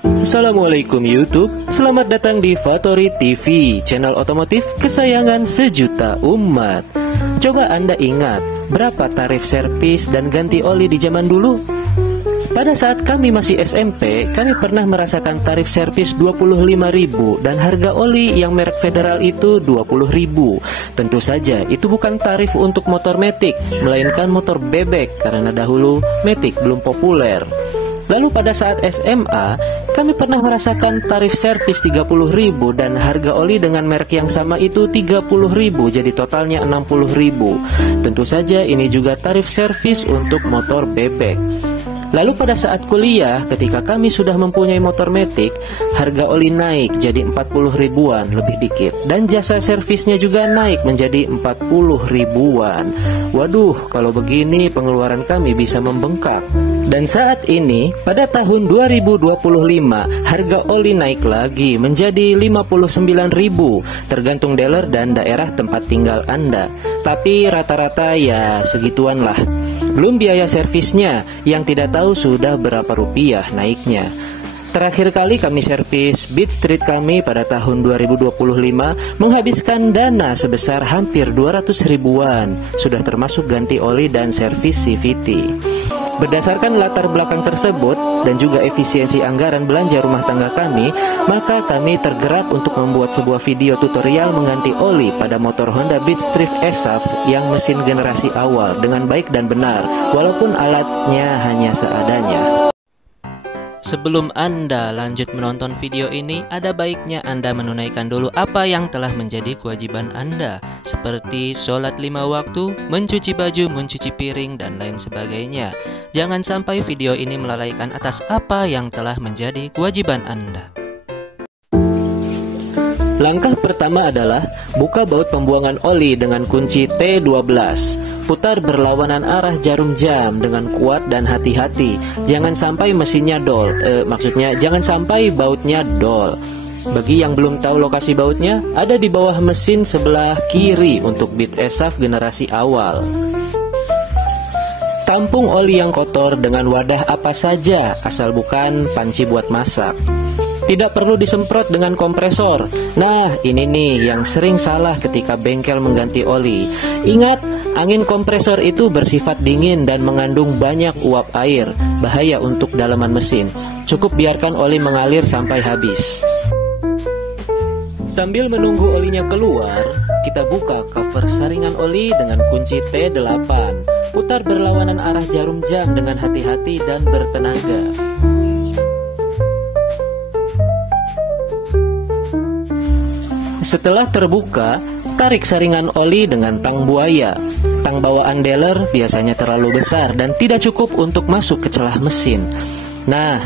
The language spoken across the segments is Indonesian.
Assalamualaikum YouTube, selamat datang di Fatori TV, channel otomotif kesayangan sejuta umat. Coba Anda ingat, berapa tarif servis dan ganti oli di zaman dulu? Pada saat kami masih SMP, kami pernah merasakan tarif servis 25.000 dan harga oli yang merek Federal itu 20.000. Tentu saja itu bukan tarif untuk motor Matic, melainkan motor bebek karena dahulu Matic belum populer. Lalu pada saat SMA, kami pernah merasakan tarif servis 30.000 dan harga oli dengan merek yang sama itu 30.000, jadi totalnya 60.000. Tentu saja ini juga tarif servis untuk motor bebek. Lalu pada saat kuliah, ketika kami sudah mempunyai motor Matic, harga oli naik jadi 40 ribuan, lebih dikit. Dan jasa servisnya juga naik menjadi 40 ribuan. Waduh, kalau begini pengeluaran kami bisa membengkak. Dan saat ini, pada tahun 2025, harga oli naik lagi menjadi 59.000, tergantung dealer dan daerah tempat tinggal Anda. Tapi rata-rata ya segituan lah. Belum biaya servisnya, yang tidak tahu sudah berapa rupiah naiknya. Terakhir kali kami servis Beat Street kami pada tahun 2025 menghabiskan dana sebesar hampir 200 ribuan, sudah termasuk ganti oli dan servis CVT. Berdasarkan latar belakang tersebut dan juga efisiensi anggaran belanja rumah tangga kami, maka kami tergerak untuk membuat sebuah video tutorial mengganti oli pada motor Honda Beat Street S-Shaft yang mesin generasi awal dengan baik dan benar, walaupun alatnya hanya seadanya. Sebelum Anda lanjut menonton video ini, ada baiknya Anda menunaikan dulu apa yang telah menjadi kewajiban Anda, seperti sholat 5 waktu, mencuci baju, mencuci piring, dan lain sebagainya. Jangan sampai video ini melalaikan atas apa yang telah menjadi kewajiban Anda. Langkah pertama adalah buka baut pembuangan oli dengan kunci T12. Putar berlawanan arah jarum jam dengan kuat dan hati-hati. Jangan sampai mesinnya dol, maksudnya jangan sampai bautnya dol. Bagi yang belum tahu lokasi bautnya, ada di bawah mesin sebelah kiri untuk Beat S-Shaft generasi awal. Tampung oli yang kotor dengan wadah apa saja, asal bukan panci buat masak. Tidak perlu disemprot dengan kompresor. Nah, ini nih yang sering salah ketika bengkel mengganti oli. Ingat, angin kompresor itu bersifat dingin dan mengandung banyak uap air, bahaya untuk dalaman mesin. Cukup biarkan oli mengalir sampai habis. Sambil menunggu olinya keluar, kita buka cover saringan oli dengan kunci T8. Putar berlawanan arah jarum jam dengan hati-hati dan bertenaga. Setelah terbuka, tarik saringan oli dengan tang buaya. Tang bawaan dealer biasanya terlalu besar dan tidak cukup untuk masuk ke celah mesin. Nah,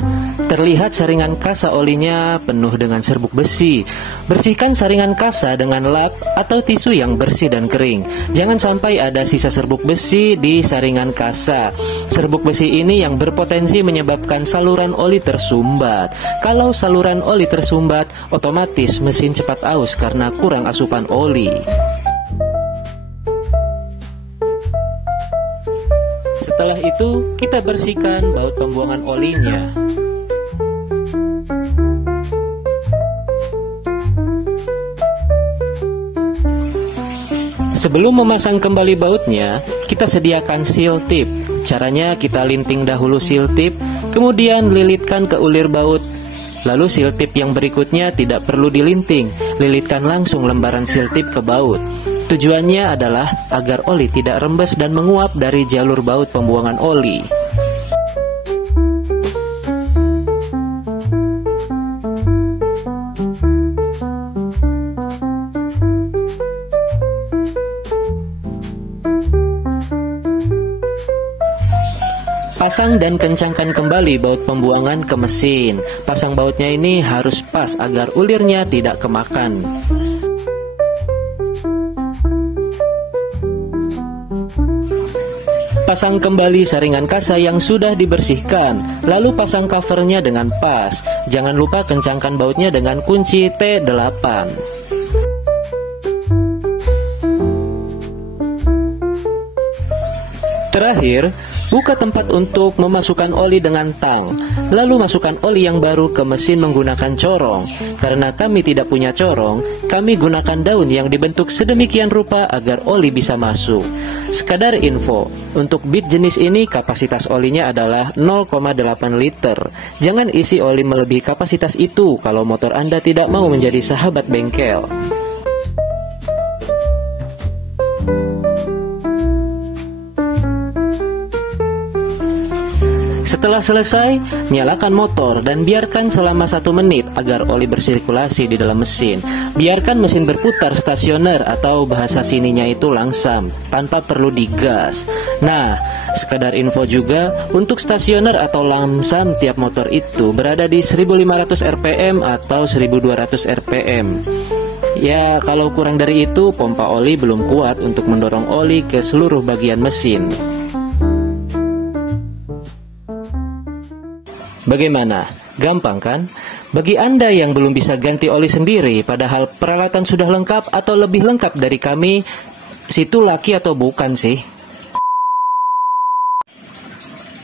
terlihat saringan kasa olinya penuh dengan serbuk besi. Bersihkan saringan kasa dengan lap atau tisu yang bersih dan kering. Jangan sampai ada sisa serbuk besi di saringan kasa. Serbuk besi ini yang berpotensi menyebabkan saluran oli tersumbat. Kalau saluran oli tersumbat, otomatis mesin cepat aus karena kurang asupan oli. Setelah itu, kita bersihkan baut pembuangan olinya. Sebelum memasang kembali bautnya, kita sediakan seal tip. Caranya kita linting dahulu seal tip, kemudian lilitkan ke ulir baut. Lalu seal tip yang berikutnya tidak perlu dilinting, lilitkan langsung lembaran seal tip ke baut. Tujuannya adalah agar oli tidak rembes dan menguap dari jalur baut pembuangan oli. Pasang dan kencangkan kembali baut pembuangan ke mesin. Pasang bautnya ini harus pas agar ulirnya tidak kemakan. Pasang kembali saringan kasa yang sudah dibersihkan, lalu pasang covernya dengan pas. Jangan lupa kencangkan bautnya dengan kunci T8. Terakhir, Buka tempat untuk memasukkan oli dengan tang, lalu masukkan oli yang baru ke mesin menggunakan corong. Karena kami tidak punya corong, kami gunakan daun yang dibentuk sedemikian rupa agar oli bisa masuk. Sekadar info, untuk Beat jenis ini kapasitas olinya adalah 0,8 liter. Jangan isi oli melebihi kapasitas itu kalau motor Anda tidak mau menjadi sahabat bengkel. Setelah selesai, nyalakan motor dan biarkan selama 1 menit agar oli bersirkulasi di dalam mesin. Biarkan mesin berputar stasioner atau bahasa sininya itu langsam, tanpa perlu digas. Nah, sekadar info juga, untuk stasioner atau langsam tiap motor itu berada di 1500 rpm atau 1200 rpm. Ya, kalau kurang dari itu, pompa oli belum kuat untuk mendorong oli ke seluruh bagian mesin. Bagaimana? Gampang kan? Bagi Anda yang belum bisa ganti oli sendiri, padahal peralatan sudah lengkap atau lebih lengkap dari kami, situ laki atau bukan sih?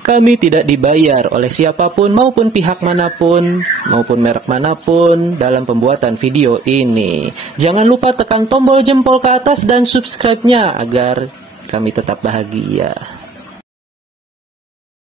Kami tidak dibayar oleh siapapun maupun pihak manapun, maupun merek manapun dalam pembuatan video ini. Jangan lupa tekan tombol jempol ke atas dan subscribe-nya agar kami tetap bahagia.